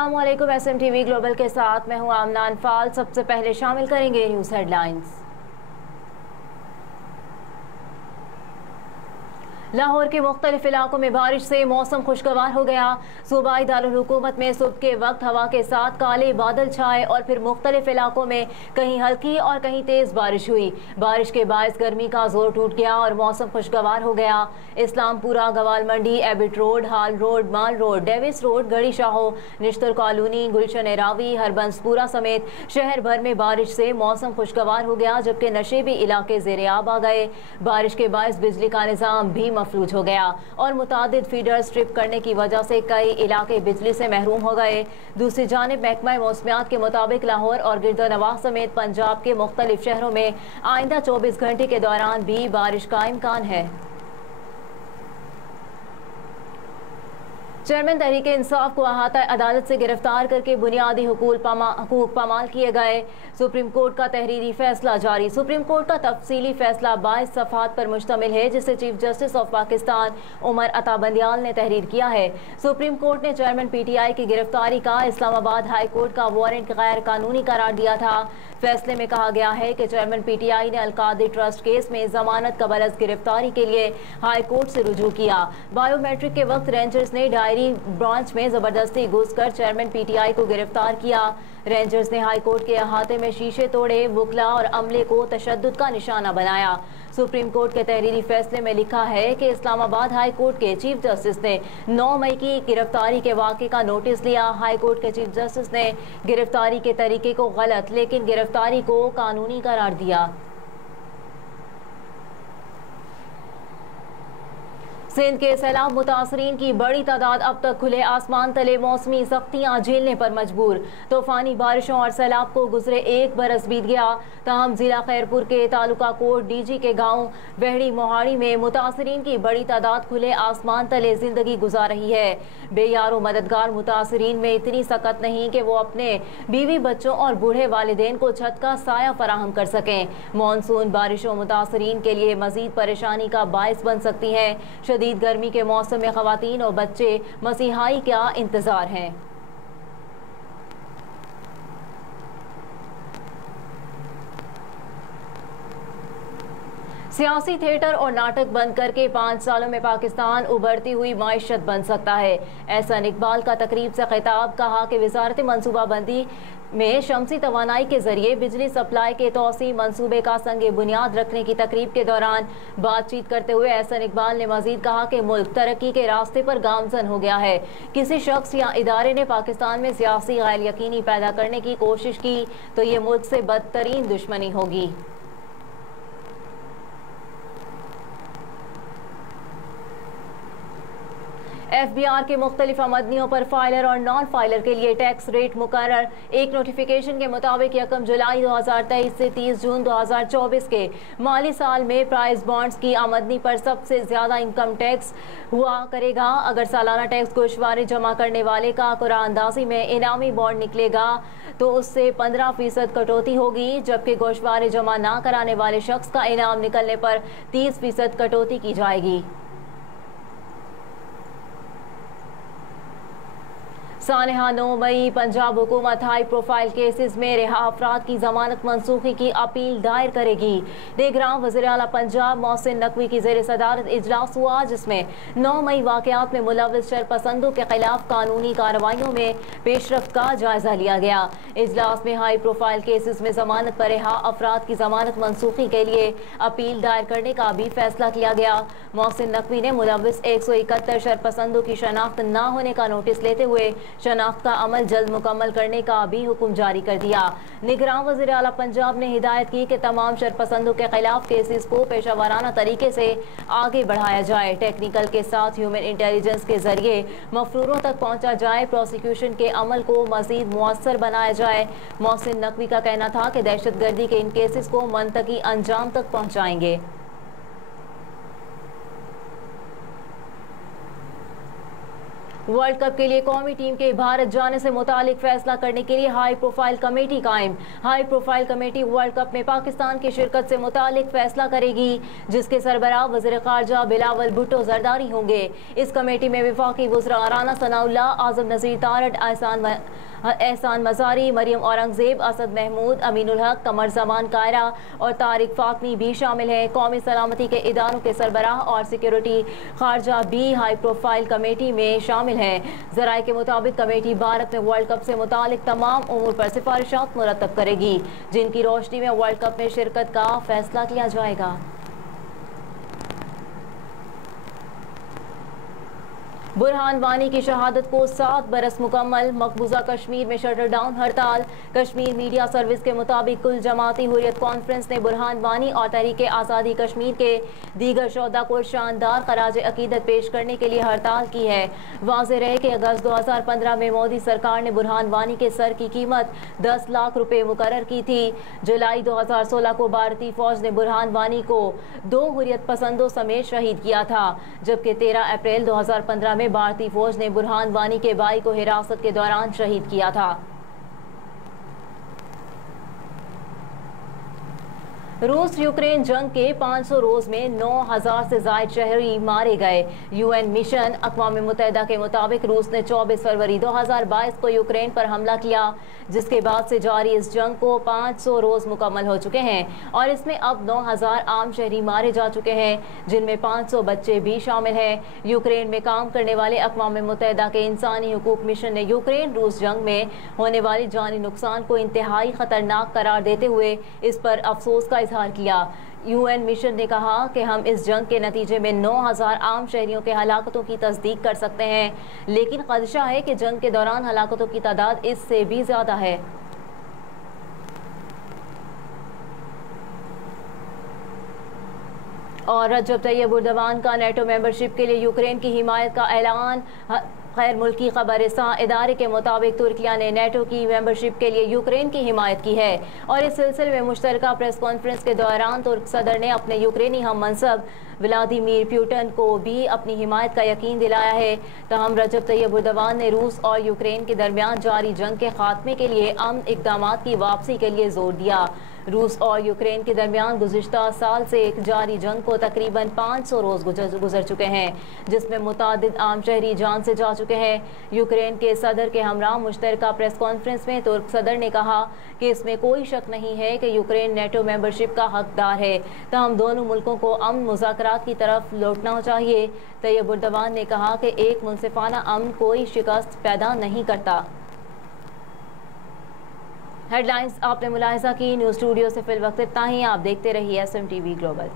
अस्सलाम वालेकुम। SMTV global के साथ मैं हूं आमना अनफाल। सबसे पहले शामिल करेंगे न्यूज़ हेडलाइंस। लाहौर के मुख्तलिफ इलाकों में बारिश से मौसम खुशगवार हो गया। सूबाई दारुल हुकूमत में सुबह के वक्त हवा के साथ काले बादल छाए और फिर मुख्तलिफ इलाकों में कहीं हल्की और कहीं तेज बारिश हुई। बारिश के बायस गर्मी का जोर टूट गया और मौसम खुशगवार हो गया। इस्लामपुरा, गवाल मंडी, एबिट रोड, हाल रोड, माल रोड, डेविस रोड, गढ़ी शाहो, निश्तर कॉलोनी, गुलशन एरावी, हरबंसपुरा समेत शहर भर में बारिश से मौसम खुशगवार हो गया, जबकि नशेबी इलाके ज़ेरे-आब आ गए। बारिश के बायस बिजली का निज़ाम भी मफलूज हो गया और मुतादिद फीडर स्ट्रिप करने की वजह से कई इलाके बिजली से महरूम हो गए। दूसरी जानिब महकमा मौसमियात के मुताबिक लाहौर और गिरदोनवाह समेत पंजाब के मुख्तलिफ शहरों में आइंदा 24 घंटे के दौरान भी बारिश का इम्कान है। चेयरमैन तहरीके इंसाफ को अहाता अदालत से गिरफ्तार करके बुनियादी हुकूक पामाल किए गए। सुप्रीम कोर्ट का तहरीरी फैसला जारी। सुप्रीम कोर्ट का तफसीली फैसला 22 सफ़हात पर मुश्तमिल है, जिसे chief justice of Pakistan Umar Ata Bandial ने तहरीर किया है। सुप्रीम कोर्ट ने चेयरमैन PTI की गिरफ्तारी का इस्लामाबाद हाई कोर्ट का वारंट गैर कानूनी करार दिया था। फैसले में कहा गया है कि चेयरमैन PTI ने अलकादी ट्रस्ट केस में जमानत कबल अज गिरफ्तारी के लिए हाई कोर्ट से रुजू किया। बायोमेट्रिक के वक्त रेंजर्स ने डायरी ब्रांच में जबरदस्ती घुसकर चेयरमैन PTI को गिरफ्तार किया। रेंजर्स ने हाई कोर्ट के अहाते में शीशे तोड़े, वुकला और अमले को तशद्दुद का निशाना बनाया। सुप्रीम कोर्ट के तहरीरी फैसले में लिखा है कि इस्लामाबाद हाई कोर्ट के चीफ जस्टिस ने 9 मई की गिरफ्तारी के वाक़े का नोटिस लिया। हाई कोर्ट के चीफ जस्टिस ने गिरफ्तारी के तरीके को गलत लेकिन गिरफ्तारी को कानूनी करार दिया। सिंध के सैलाब मुतासरीन की बड़ी तादाद अब तक खुले आसमान तले मौसमी सख्तियां झेलने पर मजबूर। तूफानी बारिशों और सैलाब को गुजरे एक बरस बीत गया, तहम जिला खैरपुर के तालुका कोट DG के गांव वहड़ी मोहाड़ी में मुतासरीन की बड़ी तादाद खुले आसमान तले जिंदगी गुजार रही है। बेयारो मददगार मुतासरीन में इतनी सकत नहीं कि वो अपने बीवी बच्चों और बूढ़े वालिदैन को छत का साया फराहम कर सकें। मानसून बारिशों मुतासरीन के लिए मजीद परेशानी का बायस बन सकती है। शदीद गर्मी के मौसम में खवातीन और बच्चे मसीहाई का इंतजार हैं। सियासी थिएटर और नाटक बंद करके 5 सालों में पाकिस्तान उभरती हुई माइशत बन सकता है। एहसान इकबाल का तकरीब से खिताब। कहा कि वजारत मनसूबाबंदी में शमसी तवानाई के जरिए बिजली सप्लाई के तौसी मंसूबे का संगे बुनियाद रखने की तकरीब के दौरान बातचीत करते हुए एहसान इकबाल ने मजीद कहा कि मुल्क तरक्की के रास्ते पर गामजन हो गया है। किसी शख्स या इदारे ने पाकिस्तान में सियासी गैर यकीनी पैदा करने की कोशिश की तो ये मुल्क से बदतरीन दुश्मनी होगी। FBR के मुख्तलिफ आमदनियों पर फाइलर और नॉन फाइलर के लिए टैक्स रेट मुकर्रर। एक नोटिफिकेशन के मुताबिक 1 जुलाई 2023 से 30 जून 2024 के माली साल में प्राइस बॉन्ड्स की आमदनी पर सबसे ज्यादा इनकम टैक्स हुआ करेगा। अगर सालाना टैक्स गोशवारी जमा करने वाले का कुरानंदाजी में इनामी बॉन्ड निकलेगा तो उससे 15% कटौती होगी, जबकि गोशवारी जमा ना कराने वाले शख्स का इनाम निकलने पर 30% कटौती की जाएगी। सानहा 9 मई पंजाब हुकूमत हाई प्रोफाइल केसेस में रिहा अफराद की जमानत मनसूखी की अपील दायर करेगी। निगरान वज़ीर आला पंजाब मोहसिन नकवी की ज़ेर सदारत इजलास हुआ, जिसमें 9 मई वाक़यात में मुलव्वस शरपसंदों के खिलाफ कानूनी कार्रवाइयों में पेशरफ्त का जायजा लिया गया। इजलास में हाई प्रोफाइल केसेस में जमानत पर रिहा अफराद की जमानत मनसूखी के लिए अपील दायर करने का भी फैसला किया गया। मोहसिन नकवी ने मुलव्वस 171 शरपसंदों की शनाख्त न होने का नोटिस लेते हुए शनाख्त का अमल जल्द मुकम्मल करने का भी हुक्म जारी कर दिया। निगरान वज़ीर आला पंजाब ने हिदायत की कि तमाम शरपसंदों के खिलाफ केसेस को पेशावराना तरीके से आगे बढ़ाया जाए, टेक्निकल के साथ ह्यूमन इंटेलिजेंस के जरिए मफरूरों तक पहुँचा जाए, प्रोसिक्यूशन के अमल को मजीद मुअस्सर बनाया जाए। मोहसिन नकवी का कहना था कि दहशत गर्दी के इन केसेस को मंतकी अंजाम तक पहुँचाएंगे। वर्ल्ड कप के लिए कौमी टीम के भारत जाने से मुतालिक फैसला करने के लिए हाई प्रोफाइल कमेटी कायम। High profile committee world cup में पाकिस्तान की शिरकत से मुतालिक फैसला करेगी, जिसके सरबराह वज़ीर ख़ारजा बिलावल भुट्टो जरदारी होंगे। इस कमेटी में वफाकी वज़रा राना सनाउल्लाह, आज़म नज़ीर तारड़, एहसान मज़ारी, मरियम औरंगज़ेब, असद महमूद, अमीनुल हक, कमर जमान कायरा और तारिक फातमी भी शामिल हैं। कौमी सलामती के इदारों के सरबराह और सिक्योरिटी ख़ारजा भी हाई प्रोफाइल कमेटी में शामिल हैं। ज़राए के मुताबिक कमेटी भारत में वर्ल्ड कप से मुतालिक तमाम उमूर पर सिफारिशात मुरतब करेगी, जिनकी रोशनी में वर्ल्ड कप में शिरकत का फैसला किया जाएगा। बुरहान वानी की शहादत को 7 बरस मुकम्मल। मकबूजा कश्मीर में शटर डाउन हड़ताल। कश्मीर मीडिया सर्विस के मुताबिक कुल जमाती हुर्रियत कॉन्फ्रेंस ने बुरहान वानी और तहरीक आज़ादी कश्मीर के दीगर शोधा को शानदार खराज अकीदत पेश करने के लिए हड़ताल की है। वाज़ेह रहे कि अगस्त 2015 में मोदी सरकार ने बुरहान वानी के सर की कीमत 10 लाख रुपए मुकर्रर की थी। जुलाई 2016 को भारतीय फौज ने बुरहान वानी को 2 हुर्रियत पसंदों समेत शहीद किया था, जबकि 13 अप्रैल 2015 में भारतीय फौज ने बुरहान वानी के भाई को हिरासत के दौरान शहीद किया था। रूस यूक्रेन जंग के 500 रोज में 9000 से ज़ायद शहरी मारे गए। यूएन मिशन अक़वाम मुत्तहिदा के मुताबिक रूस ने 24 फरवरी 2022 को यूक्रेन पर हमला किया, जिसके बाद से जारी इस जंग को 500 रोज मुकम्मल हो चुके हैं और इसमें अब 9000 आम शहरी मारे जा चुके हैं, जिनमें 500 बच्चे भी शामिल हैं। यूक्रेन में काम करने वाले अक़वाम मुत्तहिदा के इंसानी हुकूक मिशन ने यूक्रेन रूस जंग में होने वाली जानी नुकसान को इंतहाई खतरनाक करार देते हुए इस पर अफसोस का इजहार किया। यूएन मिशन ने कहा कि हम इस जंग के नतीजे में 9000 आम शहरियों के हलाकतों की तस्दीक कर सकते हैं, लेकिन खदशा है कि जंग के दौरान हलाकतों की तादाद इससे भी ज्यादा है। और रजब तैयब एर्दोगान का नेटो मेंबरशिप के लिए यूक्रेन की हिमायत का ऐलान। गैर मुल्की खबरसां इदारे के मुताबिक तुर्किया ने नेटो की मेंबरशिप के लिए यूक्रेन की हिमायत की है और इस सिलसिले में मुश्तरका प्रेस कॉन्फ्रेंस के दौरान तुर्क सदर ने अपने यूक्रेनी हम मनसब व्लादिमीर पुतिन को भी अपनी हिमायत का यकीन दिलाया है। तहम रजब तैयब एर्दोगान ने रूस और यूक्रेन के दरमियान जारी जंग के खात्मे के लिए अमन इक़दामात की वापसी के लिए जोर दिया। रूस और यूक्रेन के दरमियान गुज़िश्ता साल से जारी जंग को तकरीबन 500 रोज़ गुजर चुके हैं, जिसमें मुतादिद आम शहरी जान से जा चुके हैं। यूक्रेन के सदर के हमरा मुश्तरका प्रेस कॉन्फ्रेंस में तुर्क सदर ने कहा कि इसमें कोई शक नहीं है कि यूक्रेन नेटो मेंबरशिप का हकदार है, तहम दोनों मुल्कों को अमन मुज़ाकरात की तरफ लौटना चाहिए। तैयब एर्दोगान ने कहा कि एक मुनसिफाना अमन कोई शिकस्त पैदा नहीं करता। हेडलाइंस आपने मुलाहिजा की। न्यूज़ स्टूडियो से फिल वक्त इतना ही। आप देखते रहिए SMTV ग्लोबल।